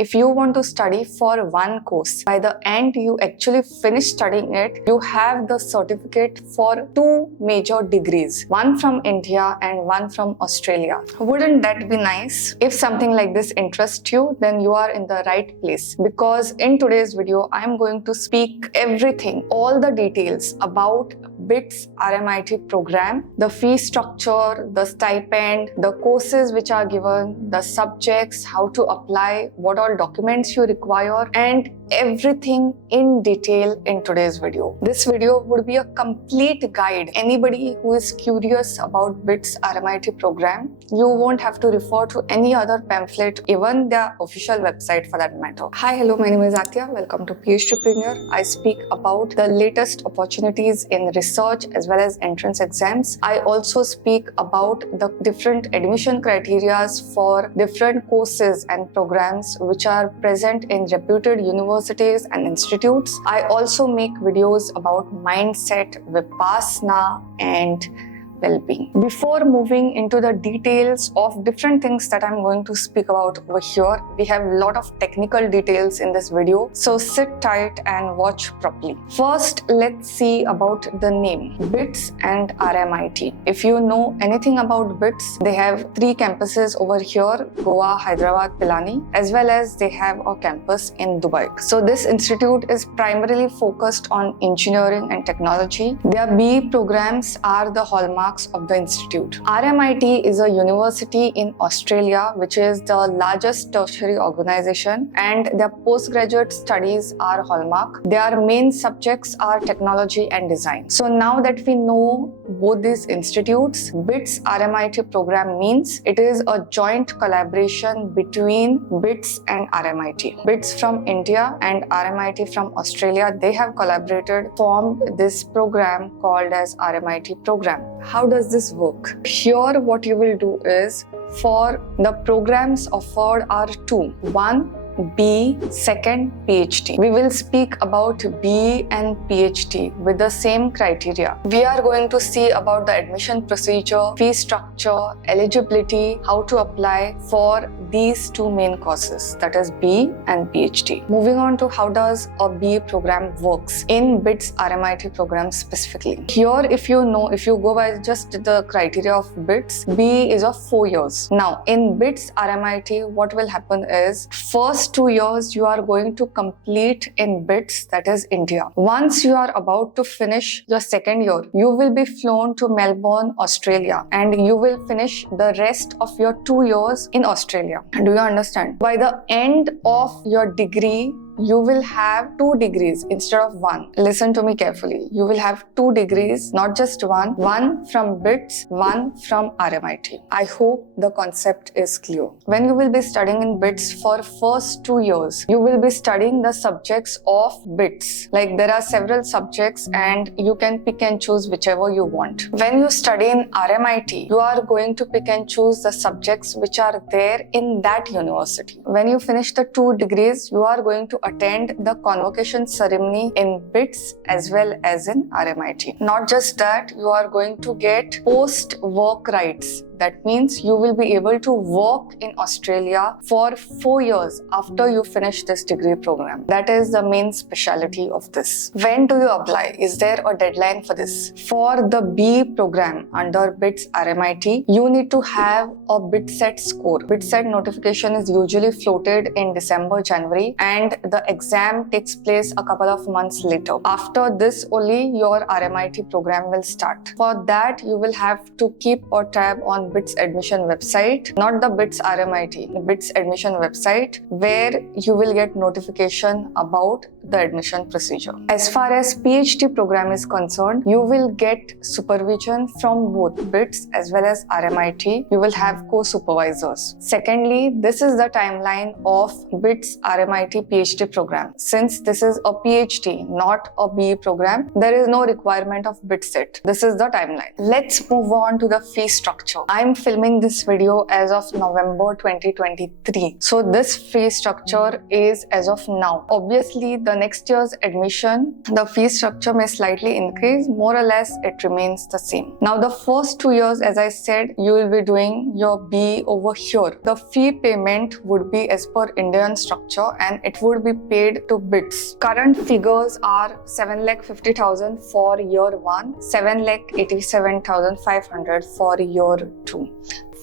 If you want to study for one course, by the end you actually finish studying it, you have the certificate for two major degrees, one from India and one from Australia. Wouldn't that be nice? If something like this interests you, then you are in the right place, because in today's video I am going to speak everything, all the details about BITS RMIT program, the fee structure, the stipend, the courses which are given, the subjects, how to apply, what all documents you require, and everything in detail in today's video. This video would be a complete guide. Anybody who is curious about BITS RMIT program, you won't have to refer to any other pamphlet, even their official website for that matter. Hi, hello, my name is Aatiya. Welcome to PhDpreneur. I speak about the latest opportunities in research as well as entrance exams. I also speak about the different admission criteria for different courses and programs which are present in reputed universities and institutes. I also make videos about mindset, Vipassana, and well-being. Before moving into the details of different things that I'm going to speak about over here, we have a lot of technical details in this video, so sit tight and watch properly. First, let's see about the name, BITS and RMIT. If you know anything about BITS, they have three campuses over here, Goa, Hyderabad, Pilani, as well as they have a campus in Dubai. So this institute is primarily focused on engineering and technology. Their BE programs are the hallmark of the institute. RMIT is a university in Australia, which is the largest tertiary organization, and their postgraduate studies are hallmark. Their main subjects are technology and design. So now that we know both these institutes, BITS RMIT program means it is a joint collaboration between BITS and RMIT. BITS from India and RMIT from Australia, they have collaborated, formed this program called as RMIT program. How does this work? Here what you will do is, for the programs offered are two. One, B, second, PhD. We will speak about B and PhD with the same criteria. We are going to see about the admission procedure, fee structure, eligibility, how to apply for these two main courses, that is B and PhD. Moving on to how does a B program works in BITS RMIT program specifically. Here, if you go by just the criteria of BITS, B is of 4 years. Now, in BITS RMIT, what will happen is, first 2 years you are going to complete in BITS, that is India. Once you are about to finish your second year, you will be flown to Melbourne, Australia, and you will finish the rest of your 2 years in Australia. Do you understand? By the end of your degree, you will have 2 degrees instead of 1. Listen to me carefully. You will have 2 degrees, not just one from BITS, one from RMIT. I hope the concept is clear. When you will be studying in BITS for first 2 years, you will be studying the subjects of BITS. Like, there are several subjects and you can pick and choose whichever you want. When you study in RMIT, you are going to pick and choose the subjects which are there in that university. When you finish the 2 degrees, you are going to attend the convocation ceremony in BITS as well as in RMIT. Not just that, you are going to get post-work rights. That means you will be able to work in Australia for 4 years after you finish this degree program. That is the main specialty of this. When do you apply? Is there a deadline for this? For the B program under BITS RMIT, you need to have a BITSET score. BITSET notification is usually floated in December, January, and the exam takes place a couple of months later. After this only your RMIT program will start. For that, you will have to keep a tab on BITS admission website, not the BITS RMIT, the BITS admission website, where you will get notification about the admission procedure. As far as PhD program is concerned, you will get supervision from both BITS as well as RMIT. You will have co-supervisors. Secondly, this is the timeline of BITS RMIT PhD program. Since this is a PhD, not a BE program, there is no requirement of BITSET. This is the timeline. Let's move on to the fee structure. I'm filming this video as of November 2023. So this fee structure is as of now. Obviously, the next year's admission, the fee structure may slightly increase. More or less, it remains the same. Now, the first 2 years, as I said, you will be doing your BE over here. The fee payment would be as per Indian structure and it would be paid to bits. Current figures are 7,50,000 for year 1, 7,87,500 for year 2.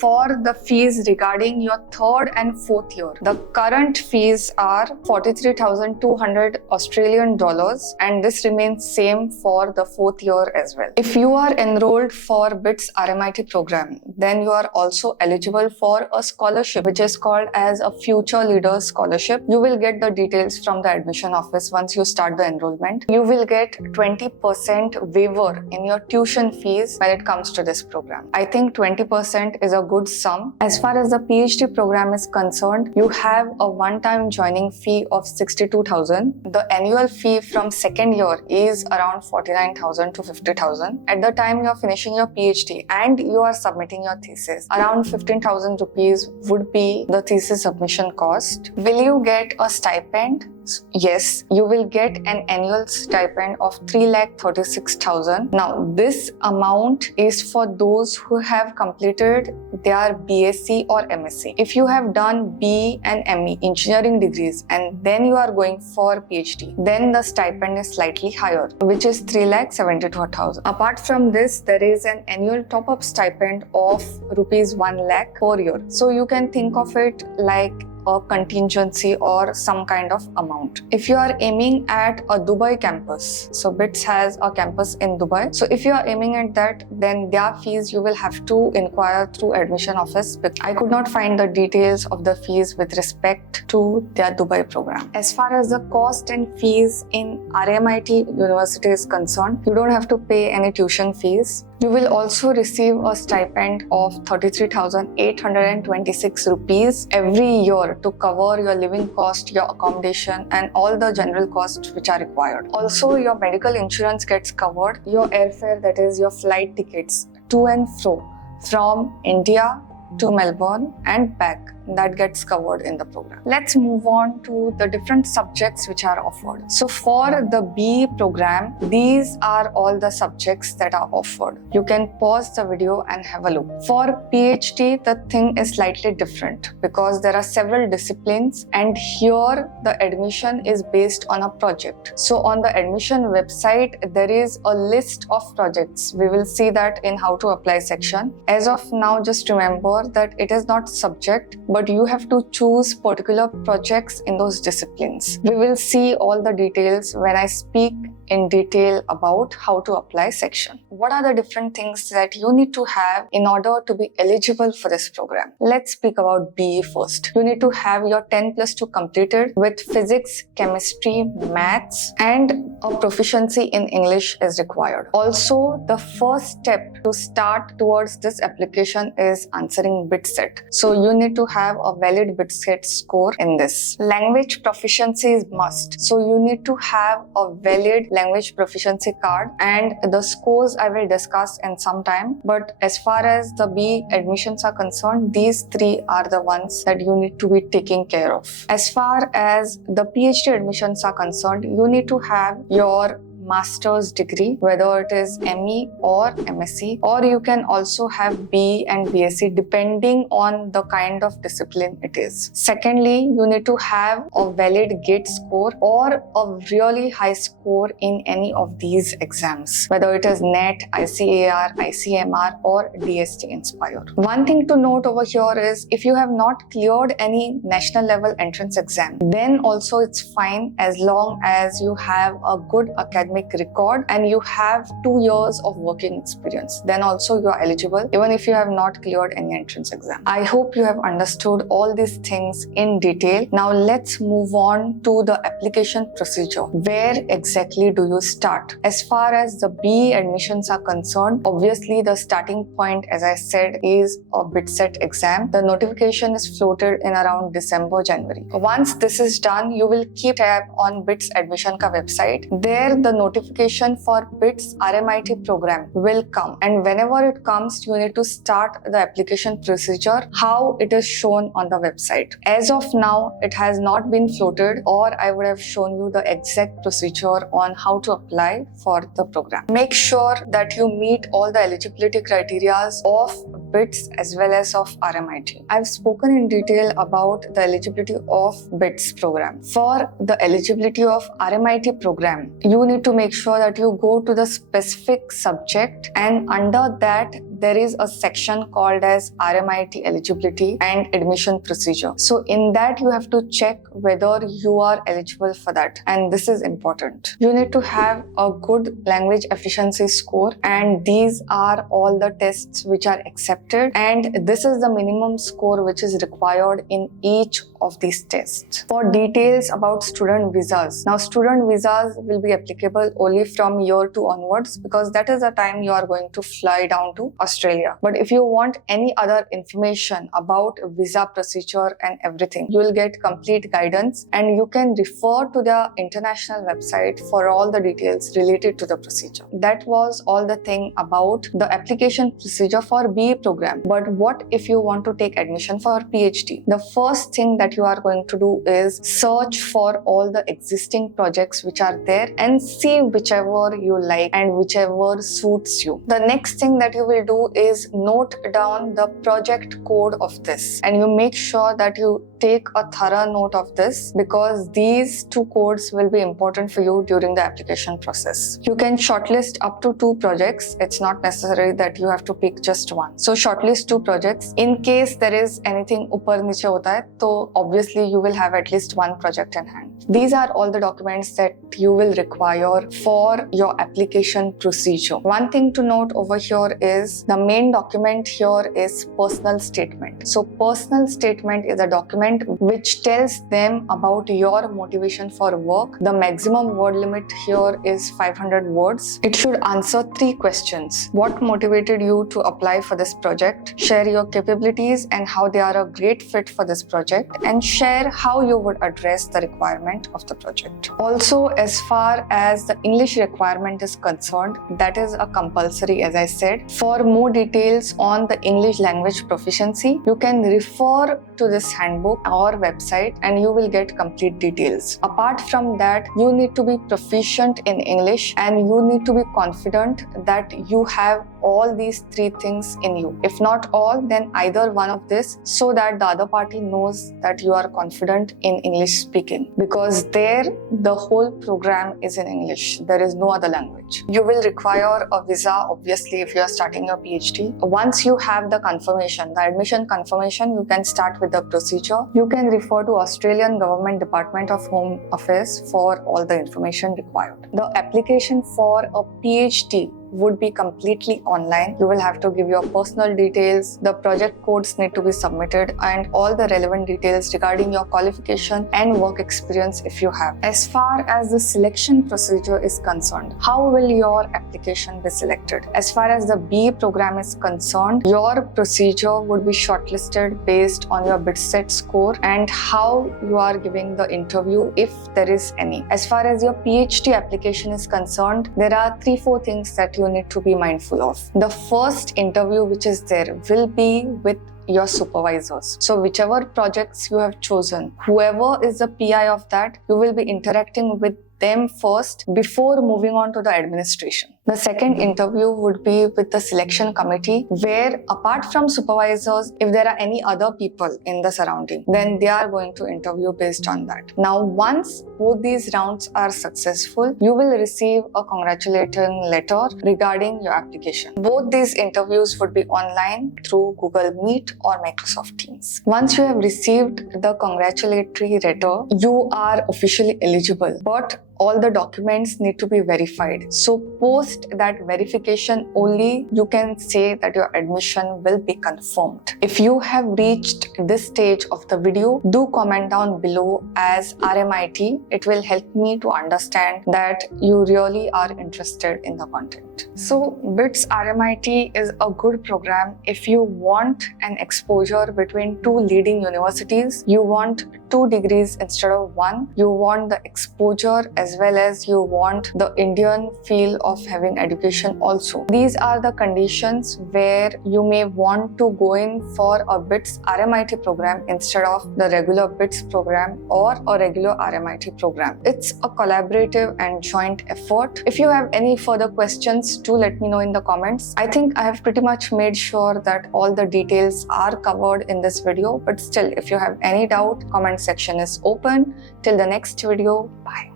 For the fees regarding your 3rd and 4th year, the current fees are 43,200 Australian dollars, and this remains same for the 4th year as well. If you are enrolled for BITS RMIT program, then you are also eligible for a scholarship which is called as a Future Leaders Scholarship. You will get the details from the admission office once you start the enrollment. You will get 20% waiver in your tuition fees when it comes to this program. I think 20% is a good sum. As far as the PhD program is concerned, you have a one-time joining fee of 62,000. The annual fee from 2nd year is around 49,000 to 50,000. At the time you are finishing your PhD and you are submitting your thesis, around 15,000 rupees would be the thesis submission cost. Will you get a stipend? Yes, you will get an annual stipend of 3,36,000. Now, this amount is for those who have completed their BSc or MSc. If you have done BE and ME engineering degrees and then you are going for PhD, then the stipend is slightly higher, which is 3,72,000. Apart from this, there is an annual top-up stipend of rupees 1 lakh per year. So you can think of it like a contingency or some kind of amount. If you are aiming at a Dubai campus, so BITS has a campus in Dubai. So if you are aiming at that, then their fees you will have to inquire through admission office. But I could not find the details of the fees with respect to their Dubai program. As far as the cost and fees in RMIT University is concerned, you don't have to pay any tuition fees. You will also receive a stipend of 33,826 rupees every year to cover your living cost, your accommodation, and all the general costs which are required. Also, your medical insurance gets covered, your airfare, that is your flight tickets to and fro from India to Melbourne and back, that gets covered in the program. Let's move on to the different subjects which are offered. So for the BE program, these are all the subjects that are offered. You can pause the video and have a look. For PhD, the thing is slightly different because there are several disciplines and here the admission is based on a project. So on the admission website, there is a list of projects. We will see that in how to apply section. As of now, just remember that it is not subject, but you have to choose particular projects in those disciplines. We will see all the details when I speak in detail about how to apply section. What are the different things that you need to have in order to be eligible for this program? Let's speak about BE first. You need to have your 10+2 completed with physics, chemistry, maths, and a proficiency in English is required. Also, the first step to start towards this application is answering bit set. So you need to have a valid bit set score in this. Language proficiency is must. So you need to have a valid language proficiency card, and the scores I will discuss in some time. But as far as the BE admissions are concerned, these three are the ones that you need to be taking care of. As far as the PhD admissions are concerned, you need to have your master's degree, whether it is ME or MSc, or you can also have BE and BSc depending on the kind of discipline it is. Secondly, you need to have a valid GATE score or a really high score in any of these exams, whether it is NET, ICAR, ICMR or DST Inspire. One thing to note over here is if you have not cleared any national level entrance exam, then also it's fine as long as you have a good academic record and you have 2 years of working experience. Then also you are eligible even if you have not cleared any entrance exam. I hope you have understood all these things in detail. Now let's move on to the application procedure. Where exactly do you start? As far as the BE admissions are concerned, obviously the starting point, as I said, is a BITSET exam. The notification is floated in around December, January. Once this is done, you will keep tab on BITS Admission Ka website. There the notification for BITS RMIT program will come, and whenever it comes, you need to start the application procedure how it is shown on the website. As of now, it has not been floated, or I would have shown you the exact procedure on how to apply for the program. Make sure that you meet all the eligibility criteria of BITS as well as of RMIT. I've spoken in detail about the eligibility of BITS program. For the eligibility of RMIT program, you need to make sure that you go to the specific subject, and under that there is a section called as RMIT eligibility and admission procedure. So in that you have to check whether you are eligible for that, and this is important. You need to have a good language efficiency score, and these are all the tests which are accepted, and this is the minimum score which is required in each of these tests. For details about student visas, now student visas will be applicable only from year 2 onwards, because that is the time you are going to fly down to Australia. But if you want any other information about visa procedure and everything, you will get complete guidance, and you can refer to the international website for all the details related to the procedure. That was all the thing about the application procedure for BA program. But what if you want to take admission for PhD? The first thing that you are going to do is search for all the existing projects which are there and see whichever you like and whichever suits you. The next thing that you will do is note down the project code of this, and you make sure that you take a thorough note of this, because these 2 codes will be important for you during the application process. You can shortlist up to 2 projects. It's not necessary that you have to pick just one. So shortlist 2 projects. In case there is anything upar niche hota hai, so obviously you will have at least 1 project in hand. These are all the documents that you will require for your application procedure. One thing to note over here is the main document here is personal statement. So personal statement is a document which tells them about your motivation for work. The maximum word limit here is 500 words. It should answer 3 questions. What motivated you to apply for this project? Share your capabilities and how they are a great fit for this project, and share how you would address the requirement of the project. Also, as far as the English requirement is concerned, that is a compulsory, as I said. For more details on the English language proficiency, you can refer to this handbook or website, and you will get complete details. Apart from that, you need to be proficient in English, and you need to be confident that you have all these 3 things in you. If not all, then either one of this, so that the other party knows that you are confident in English speaking, because there the whole program is in English. There is no other language. You will require a visa, obviously, if you are starting your PhD. Once you have the confirmation, the admission confirmation, you can start with the procedure. You can refer to Australian Government Department of Home Affairs for all the information required. The application for a PhD would be completely online. You will have to give your personal details, the project codes need to be submitted, and all the relevant details regarding your qualification and work experience if you have. As far as the selection procedure is concerned, how will your application be selected? As far as the BA program is concerned, your procedure would be shortlisted based on your BITSET score and how you are giving the interview, if there is any. As far as your PhD application is concerned, there are 3-4 things that you need to be mindful of. The first interview which is there will be with your supervisors. So whichever projects you have chosen, whoever is the PI of that, you will be interacting with them first before moving on to the administration. The second interview would be with the selection committee, where apart from supervisors, if there are any other people in the surrounding, then they are going to interview based on that. Now, once both these rounds are successful, you will receive a congratulating letter regarding your application. Both these interviews would be online through Google Meet or Microsoft Teams. Once you have received the congratulatory letter, you are officially eligible, but all the documents need to be verified. So post that verification only you can say that your admission will be confirmed. If you have reached this stage of the video, do comment down below as RMIT. It will help me to understand that you really are interested in the content. it. So BITS RMIT is a good program if you want an exposure between two leading universities. You want 2 degrees instead of 1. You want the exposure as well as you want the Indian feel of having education also. These are the conditions where you may want to go in for a BITS RMIT program instead of the regular BITS program or a regular RMIT program. It's a collaborative and joint effort. If you have any further questions, do let me know in the comments. I think I have pretty much made sure that all the details are covered in this video, but still, if you have any doubt, comment section is open. Till the next video, bye.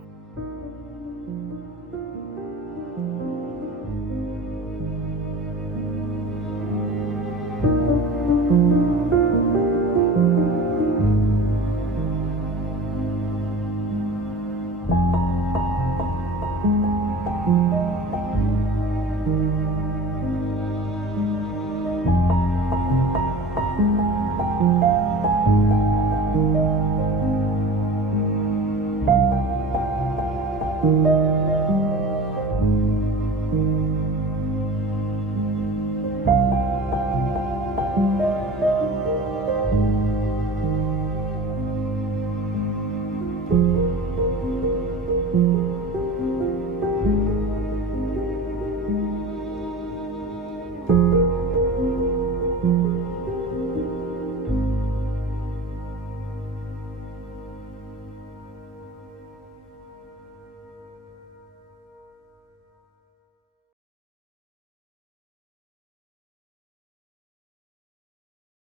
Thank you.